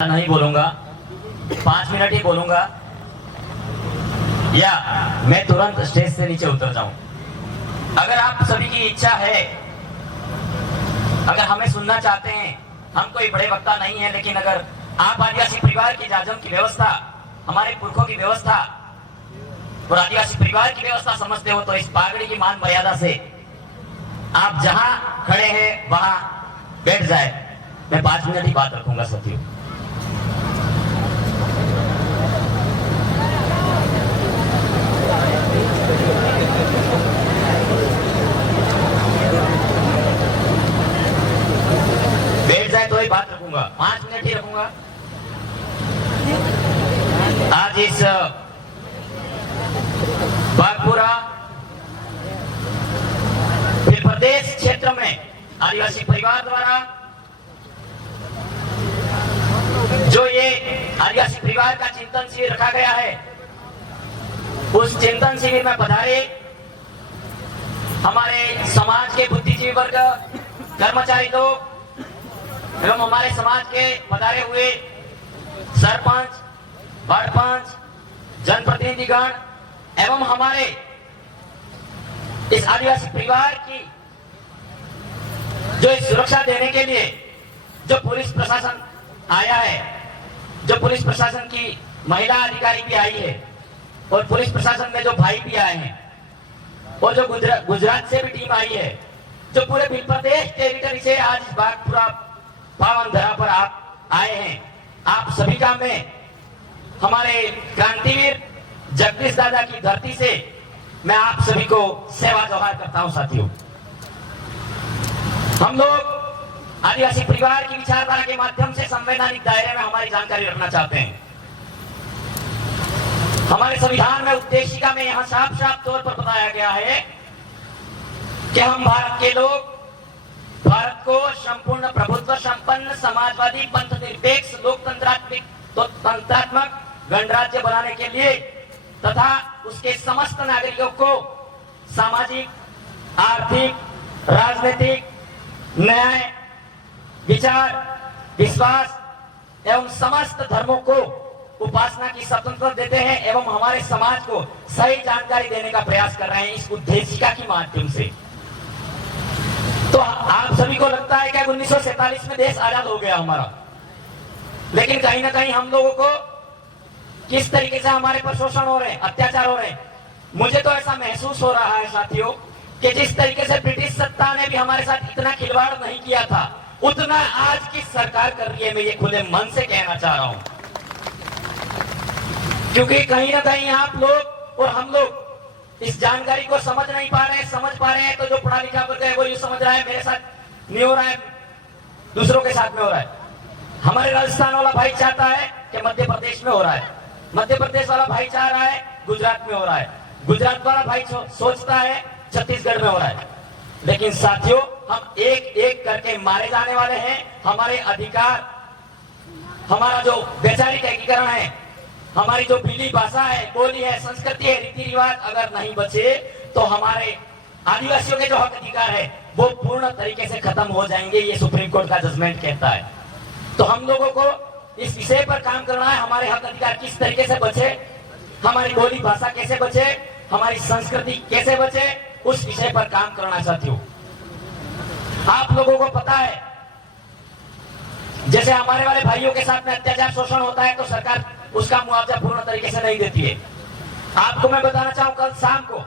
नहीं बोलूंगा, 5 मिनट ही बोलूंगा या मैं तुरंत स्टेज से नीचे उतर जाऊं। अगर आप सभी की इच्छा है, अगर हमें सुनना चाहते हैं, हम कोई बड़े वक्ता नहीं है, लेकिन अगर आप आदिवासी परिवार की जाजम की व्यवस्था, हमारे पुरखों की व्यवस्था और आदिवासी परिवार की व्यवस्था समझते हो तो इस पागड़ी की मान मर्यादा से आप जहां खड़े हैं वहां बैठ जाए। मैं 5 मिनट ही बात रखूंगा साथियों। बैठ जाए तो ही बात रखूंगा, 5 मिनट ही रखूंगा। आज इस बागपुरा फिर प्रदेश क्षेत्र में आदिवासी परिवार द्वारा जो ये आदिवासी परिवार का चिंतन शिविर रखा गया है, उस चिंतन शिविर में पधारे हमारे समाज के बुद्धिजीवी वर्ग, कर्मचारी लोग एवं हमारे समाज के पधारे हुए सरपंच, वार्ड पंच, जनप्रतिनिधिगण एवं हमारे इस आदिवासी परिवार की जो सुरक्षा देने के लिए जो पुलिस प्रशासन आया है, जो पुलिस प्रशासन की महिला अधिकारी भी आई है और पुलिस प्रशासन में जो भाई भी आए हैं और जो गुजरात से भी टीम आई है, जो पूरे बिल प्रदेश टेरिटरी से आज इस बागपुरा पावन धरा पर आप आए हैं, आप सभी का मैं हमारे क्रांतिवीर जगदीश दादा की धरती से मैं आप सभी को सेवा जोहार करता हूं साथियों। हम लोग आदिवासी परिवार की विचारधारा के माध्यम से संवैधानिक दायरे में हमारी जानकारी रखना चाहते हैं। हमारे संविधान में उद्देशिका में यहां साफ साफ तौर पर बताया गया है कि हम भारत के लोग भारत को संपूर्ण प्रभुत्व संपन्न समाजवादी पंथ निरपेक्ष तंत्रात्मक गणराज्य बनाने के लिए तथा उसके समस्त नागरिकों को सामाजिक, आर्थिक, राजनीतिक, न्याय, विचार, विश्वास एवं समस्त धर्मों को उपासना की स्वतंत्रता देते हैं एवं हमारे समाज को सही जानकारी देने का प्रयास कर रहे हैं इस उद्देशिका के माध्यम से। तो आप सभी को लगता है कि 1947 में देश आजाद हो गया हमारा, लेकिन कहीं ना कहीं हम लोगों को किस तरीके से हमारे पर शोषण हो रहे हैं, अत्याचार हो रहे हैं। मुझे तो ऐसा महसूस हो रहा है साथियों कि जिस तरीके से ब्रिटिश सत्ता ने भी हमारे साथ इतना खिलवाड़ नहीं किया था, उतना आज की सरकार कर रही है। मैं ये खुले मन से कहना चाह रहा हूं, क्योंकि कहीं ना कहीं आप लोग और हम लोग इस जानकारी को समझ नहीं पा रहे हैं। समझ पा रहे हैं तो जो पढ़ा लिखा वर्ग है वो ये समझ रहा है मेरे साथ नहीं हो रहा है, दूसरों के साथ में हो रहा है। हमारे राजस्थान वाला भाई चाहता है कि मध्य प्रदेश में हो रहा है, मध्य प्रदेश वाला भाई चाह रहा है गुजरात में हो रहा है, गुजरात वाला भाई सोचता है छत्तीसगढ़ में हो रहा है। लेकिन साथियों, हम एक एक करके मारे जाने वाले हैं। हमारे अधिकार, हमारा जो वैचारिक एकीकरण है, हमारी जो पीली भाषा है, बोली है, संस्कृति है, रीति रिवाज अगर नहीं बचे तो हमारे आदिवासियों के जो हक अधिकार है वो पूर्ण तरीके से खत्म हो जाएंगे। ये सुप्रीम कोर्ट का जजमेंट कहता है। तो हम लोगों को इस विषय पर काम करना है। हमारे हक अधिकार किस तरीके से बचे, हमारी बोली भाषा कैसे बचे, हमारी संस्कृति कैसे बचे, उस विषय पर काम करना साथियों। आप लोगों को पता है, जैसे हमारे वाले भाइयों के साथ में अत्याचार शोषण होता है तो सरकार उसका मुआवजा पूर्ण तरीके से नहीं देती है। आपको मैं बताना चाहूं, कल शाम को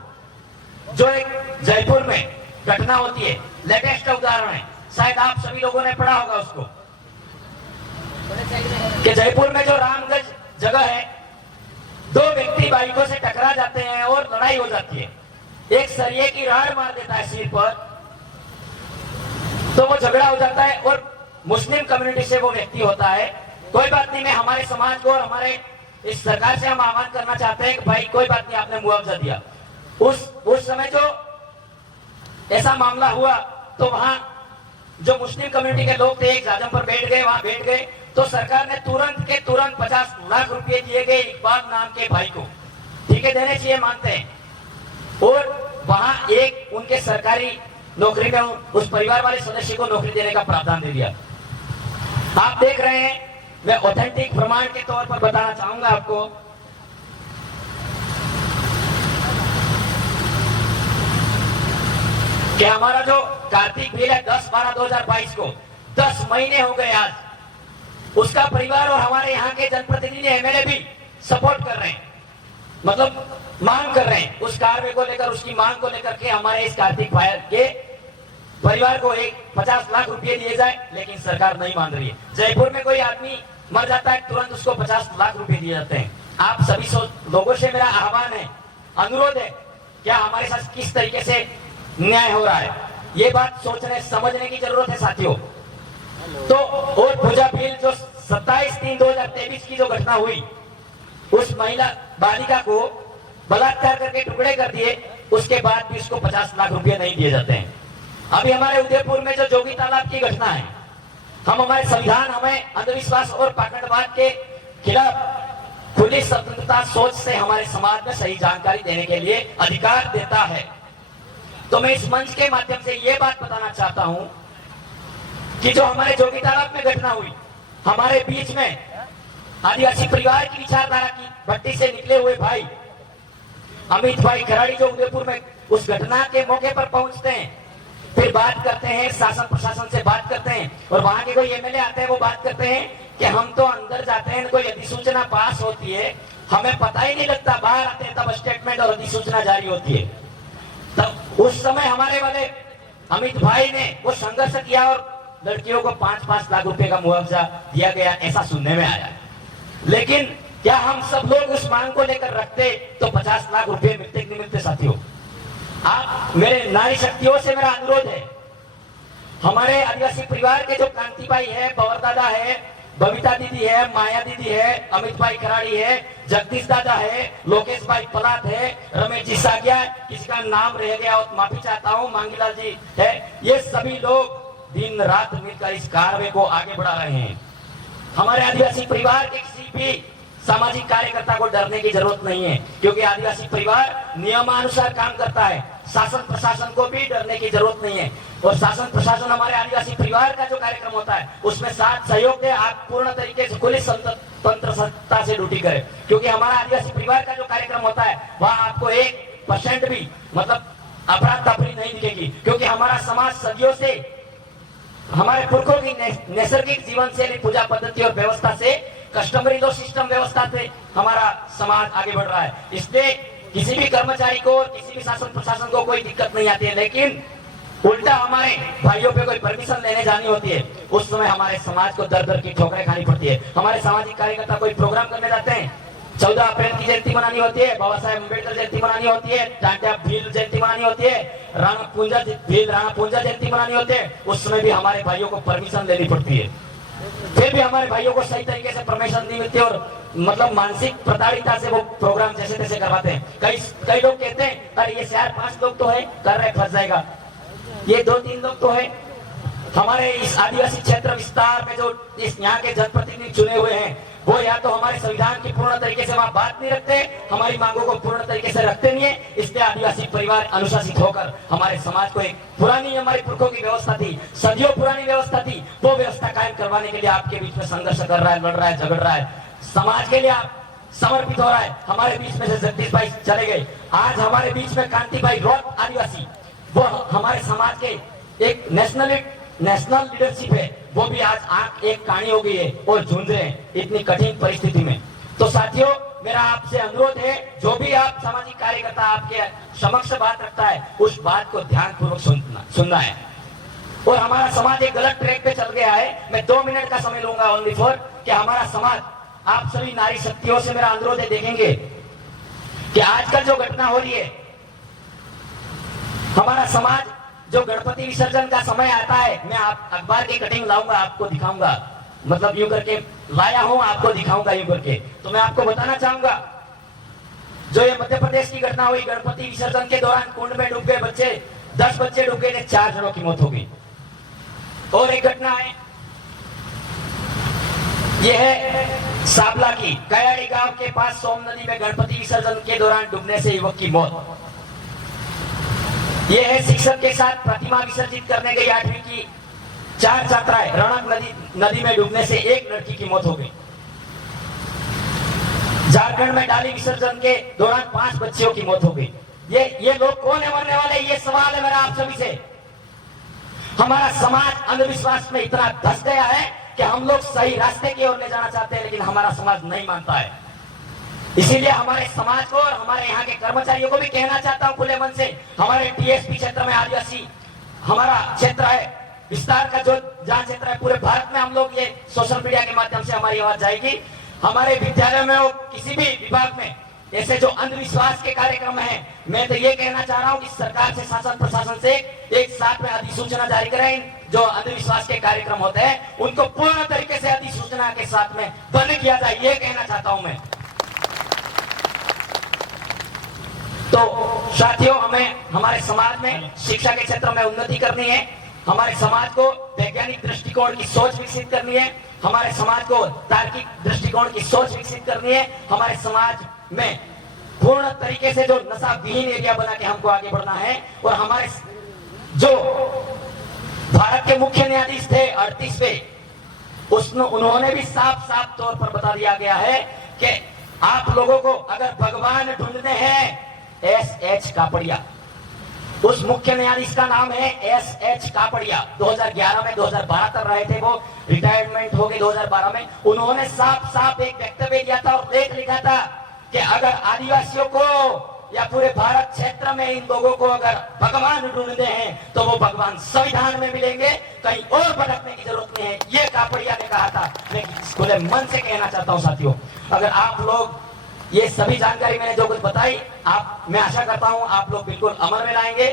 जो एक जयपुर में घटना होती है, लेटेस्ट उदाहरण है, शायद आप सभी लोगों ने पढ़ा होगा उसको, कि जयपुर में जो रामगंज जगह है, 2 व्यक्ति बाइकों से टकरा जाते हैं और लड़ाई हो जाती है। एक सरिये की राड मार देता है सिर पर, तो वो झगड़ा हो जाता है और मुस्लिम कम्युनिटी से वो व्यक्ति होता है। कोई बात नहीं, मैं हमारे समाज को और हमारे इस सरकार से हम आह्वान करना चाहते हैं कि भाई कोई बात नहीं, आपने मुआवजा दिया। उस समय जो ऐसा मामला हुआ तो वहां जो मुस्लिम कम्युनिटी के लोग थे एक जाजम पर बैठ गए, वहां बैठ गए तो सरकार ने तुरंत के तुरंत 50 लाख रुपए दिए गए इकबाल नाम के भाई को। ठीक है, देने चाहिए, मानते हैं। और वहां एक उनके सरकारी नौकरी में उस परिवार वाले सदस्य को नौकरी देने का प्रावधान दे दिया। आप देख रहे हैं मैं ऑथेंटिक प्रमाण के तौर पर बताना चाहूंगा आपको कि हमारा जो कार्तिक बिल है 10/12/2022 को 10 महीने हो गए आज, उसका परिवार और हमारे यहाँ के जनप्रतिनिधि एमएलए भी सपोर्ट कर रहे हैं, मतलब मांग कर रहे हैं उस कार्य को लेकर, उसकी मांग को लेकर के हमारे इस कार्तिक भाई के परिवार को 50 लाख रुपए दिए जाए, लेकिन सरकार नहीं मान रही है। जयपुर में कोई आदमी मर जाता है, तुरंत उसको 50 लाख रुपए दिए जाते हैं। आप सभी लोगों से मेरा आह्वान है, अनुरोध है, क्या हमारे साथ किस तरीके से न्याय हो रहा है, ये बात सोचने समझने की जरूरत है साथियों। तो और पूजा भील जो 27/3/2023 की जो घटना हुई, उस महिला बालिका को बलात्कार करके टुकड़े कर दिए, उसके बाद भी उसको 50 लाख रुपए नहीं दिए जाते हैं। अभी हमारे उदयपुर में जो जोगी तालाब की घटना है, हम हमारे संविधान हमें अंधविश्वास और पाखंडवाद के खिलाफ खुली स्वतंत्रता सोच से हमारे समाज में सही जानकारी देने के लिए अधिकार देता है। तो मैं इस मंच के माध्यम से ये बात बताना चाहता हूं कि जो हमारे जोगी तालाब में घटना हुई, हमारे बीच में आदिवासी परिवार की विचारधारा की भट्टी से निकले हुए भाई अमित भाई खराड़ी जो उदयपुर में उस घटना के मौके पर पहुंचते हैं, फिर बात करते हैं, शासन प्रशासन से बात करते हैं, और वहां के कोई एमएलए आते हैं, वो बात करते हैं कि हम तो अंदर जाते हैं, कोई अधिसूचना पास होती है, हमें पता ही नहीं लगता, बाहर आते हैं तब स्टेटमेंट और अधिसूचना जारी होती है। तब उस समय हमारे वाले अमित भाई ने वो संघर्ष किया और लड़कियों को 5-5 लाख रुपए का मुआवजा दिया गया, ऐसा सुनने में आया। लेकिन क्या हम सब लोग उस मांग को लेकर रखते तो 50 लाख रुपए मिलते कि नहीं मिलते साथियों? आप मेरे नारी शक्तियों से मेरा अनुरोध है, हमारे आदिवासी परिवार के जो कांति भाई है, पवर दादा है, बबीता दीदी है, माया दीदी है, अमित भाई खराड़ी है, जगदीश दादा है, लोकेश भाई पलाट है, रमेश जी सागिया, किसी का नाम रह गया और माफी चाहता हूँ, मांगीलाल जी है, ये सभी लोग दिन रात मिलकर इस कार्य को आगे बढ़ा रहे हैं। हमारे आदिवासी परिवार के किसी भी सामाजिक कार्यकर्ता को डरने की जरूरत नहीं है, क्योंकि आदिवासी परिवार नियमानुसार काम करता है। शासन प्रशासन को भी डरने की जरूरत नहीं है, और शासन प्रशासन हमारे आदिवासी परिवार का जो कार्यक्रम होता है उसमें साथ सहयोग दे, आप पूर्ण तरीके से खुली तंत्रसत्ता से ड्यूटी करें, क्योंकि हमारा आदिवासी परिवार का जो कार्यक्रम होता है वहाँ आपको 1% भी मतलब अपराध तफरी नहीं दिखेगी, क्योंकि हमारा समाज सदियों से हमारे पुरखों की नैसर्गिक जीवन शैली, पूजा पद्धति और व्यवस्था से, कस्टमरी लॉ सिस्टम व्यवस्था से हमारा समाज आगे बढ़ रहा है। इसलिए किसी भी कर्मचारी को, किसी भी शासन प्रशासन को कोई दिक्कत नहीं आती है, लेकिन उल्टा हमारे भाइयों पे कोई परमिशन लेने जानी होती है, उस समय हमारे समाज को दर दर की ठोकरें खानी पड़ती है। हमारे सामाजिक कार्यकर्ता कोई प्रोग्राम करने जाते हैं, 14 अप्रैल की जयंती मनानी होती है, बाबा साहेब अम्बेडकर जयंती मनानी होती है, टाटा भील जयंती मनानी होती है, राणा पूंजा जयंती मनानी होती है, उस समय भी हमारे भाइयों को परमिशन लेनी पड़ती है। फिर भी हमारे भाइयों को सही तरीके से परमिशन नहीं मिलती और मतलब मानसिक प्रताड़िता से वो प्रोग्राम जैसे तैसे करवाते हैं। कई लोग कहते हैं अरे ये 4-5 लोग तो है कर रहे, फंस जाएगा, ये 2-3 लोग तो है। हमारे इस आदिवासी क्षेत्र विस्तार में जो इस यहाँ के जनप्रतिनिधि चुने हुए हैं, वो या तो हमारे संविधान की पूर्ण तरीके से वहाँ बात नहीं रखते, हमारी मांगों को पूर्ण तरीके से रखते नहीं है। इसलिए आदिवासी परिवार अनुशासित होकर हमारे समाज को एक पुरानी हमारे पुरखों की व्यवस्था थी, सदियों पुरानी व्यवस्था थी, वो व्यवस्था कायम करवाने के लिए आपके बीच में संघर्ष कर रहा है, लड़ रहा है, झगड़ रहा है, समाज के लिए आप समर्पित हो रहा है। हमारे बीच में से जगदीश भाई चले गए, आज हमारे बीच में कांति भाई रॉक आदिवासी, वो हमारे समाज के एक नेशनल लीडरशिप है, वो भी आज आंख एक कानी हो गई है और झुंझ रहे हैं इतनी कठिन परिस्थिति में। तो साथियों, मेरा आपसे अनुरोध है, जो भी आप सामाजिक कार्यकर्ता आपके समक्ष बात रखता है, उस बात को ध्यानपूर्वक सुनना है। और हमारा समाज एक गलत ट्रैक पे चल गया है। मैं 2 मिनट का समय लूंगा ओनली फॉर कि हमारा समाज, आप सभी नारी शक्तियों से मेरा अनुरोध है, देखेंगे कि आजकल जो घटना हो रही है, हमारा समाज जो गणपति विसर्जन का समय आता है, मैं आप अखबार की कटिंग लाऊंगा, आपको दिखाऊंगा, मतलब यूं करके लाया हूं, आपको दिखाऊंगा यूं करके। तो मैं आपको बताना चाहूंगा, जो ये मध्य प्रदेश की घटना हुई, गणपति विसर्जन के दौरान कुंड में डूब गए बच्चे, 10 बच्चे डूब गए, 4 जनों की मौत हो गई। और एक घटना है, यह है साबला की कयाड़ी गांव के पास सोम नदी में गणपति विसर्जन के दौरान डूबने से युवक की मौत। यह है शिक्षक के साथ प्रतिमा विसर्जित करने गई 8वीं की 4 छात्राएं रणक नदी में डूबने से एक लड़की की मौत हो गई। झारखंड में डाली विसर्जन के दौरान 5 बच्चियों की मौत हो गई। ये लोग कौन है मरने वाले? ये सवाल है मेरा आप सभी से। हमारा समाज अंधविश्वास में इतना धंस गया है कि हम लोग सही रास्ते की ओर ले जाना चाहते हैं, लेकिन हमारा समाज नहीं मानता है। इसीलिए हमारे समाज को और हमारे यहाँ के कर्मचारियों को भी कहना चाहता हूँ खुले मन से, हमारे टीएसपी क्षेत्र में आदिवासी हमारा क्षेत्र है, विस्तार का जो जहाँ क्षेत्र है, पूरे भारत में हम लोग ये सोशल मीडिया के माध्यम से हमारी आवाज जाएगी। हमारे विद्यालय में हो किसी भी विभाग में ऐसे जो अंधविश्वास के कार्यक्रम है, मैं तो ये कहना चाह रहा हूँ कि सरकार से, शासन प्रशासन से एक साथ में अधिसूचना जारी करें। जो अंधविश्वास के कार्यक्रम होते हैं उनको पूर्ण तरीके से अधिसूचना के साथ में बंद किया जाए, ये कहना चाहता हूं मैं। तो साथियों, हमें हमारे समाज में शिक्षा के क्षेत्र में उन्नति करनी है, हमारे समाज को वैज्ञानिक दृष्टिकोण की सोच विकसित करनी है, हमारे समाज को तार्किक दृष्टिकोण की सोच विकसित करनी है, हमारे समाज में पूर्ण तरीके से जो नशा विहीन एरिया बना के हमको आगे बढ़ना है। और हमारे जो भारत के मुख्य न्यायाधीश थे 38वें, उन्होंने भी साफ साफ तौर पर बता दिया गया है कि आप लोगों को अगर भगवान ढूंढने हैं, एस.एच. कापड़िया, उस मुख्य न्यायाधीश का नाम है एस.एच. कापड़िया। 2011 में 2012 तक रहे थे, वो रिटायरमेंट हो गए 2012 में। उन्होंने साफ साफ एक वक्तव्य दिया था और लेख लिखा था कि अगर आदिवासियों को या पूरे भारत क्षेत्र में इन लोगों को अगर भगवान ढूंढते हैं तो वो भगवान संविधान में मिलेंगे, कहीं और भटकने की जरूरत नहीं है, ये कापड़िया ने कहा था। मैं खुले मन से कहना चाहता हूं साथियों, अगर आप लोग ये सभी जानकारी मैंने जो कुछ बताई, मैं आशा करता हूं आप लोग बिल्कुल अमल में लाएंगे।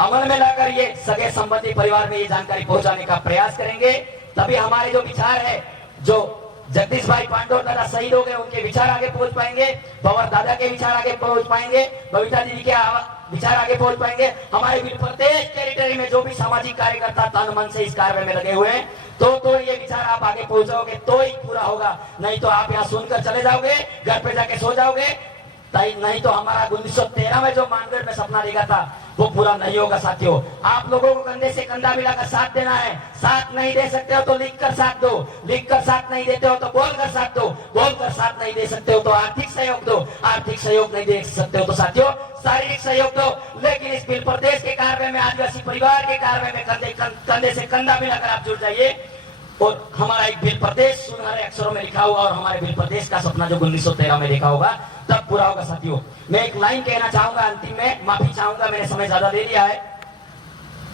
अमल में लाकर ये सगे संबंधी परिवार में ये जानकारी पहुंचाने का प्रयास करेंगे, तभी हमारे जो विचार है, जो जगदीश भाई पांडोर दादा शहीद हो गए, उनके विचार आगे पहुंच पाएंगे, पवार दादा के विचार आगे पहुंच पाएंगे, बबीता दीदी के विचार आगे पहुंच पाएंगे। हमारे प्रदेश टेरिटरी में जो भी सामाजिक कार्यकर्ता तन मन से इस कार्य में लगे हुए हैं, तो ये विचार आप आगे पहुंचाओगे तो ही पूरा होगा, नहीं तो आप यहाँ सुनकर चले जाओगे, घर पे जाके सो जाओगे। नहीं तो हमारा 1913 में जो मानगढ़ में सपना देखा था वो पूरा नहीं होगा। साथियों, आप लोगों को कंधे से कंधा मिलाकर साथ देना है। साथ नहीं दे सकते हो तो लिख कर साथ दो, लिख कर साथ नहीं देते हो तो बोल कर साथ दो, बोल कर साथ नहीं दे सकते हो तो आर्थिक सहयोग दो, आर्थिक सहयोग नहीं दे सकते हो तो साथियों शारीरिक सहयोग दो। लेकिन इस बिल प्रदेश के कार्य में, आदिवासी परिवार के कार्य में कंधे से कंधा मिलाकर आप जुड़ जाइए। और हमारा एक बिल प्रदेश सुनहरे अक्षरों में लिखा हुआ और हमारे बिल प्रदेश का सपना जो 1913 में देखा होगा तब पूरा होगा। साथियों, मैं एक लाइन कहना चाहूंगा अंतिम में, माफी चाहूंगा मैंने समय ज्यादा दे लिया है,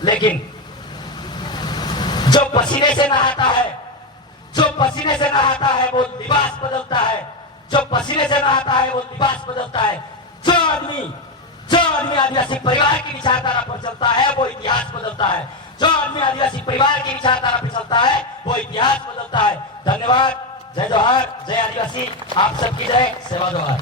लेकिन जो पसीने से नहाता है, जो पसीने से नहाता है वो लिबास बदलता है, जो पसीने से नहाता है वो लिबास बदलता है। जो आदमी आदिवासी परिवार की विचारधारा पर चलता है वो इतिहास बदलता है, जो आदमी आदिवासी परिवार की विचारधारा पर चलता है वो इतिहास बदलता है। धन्यवाद। जय जोहार, जय आदिवासी, आप सबकी जय, सेवा जोहार।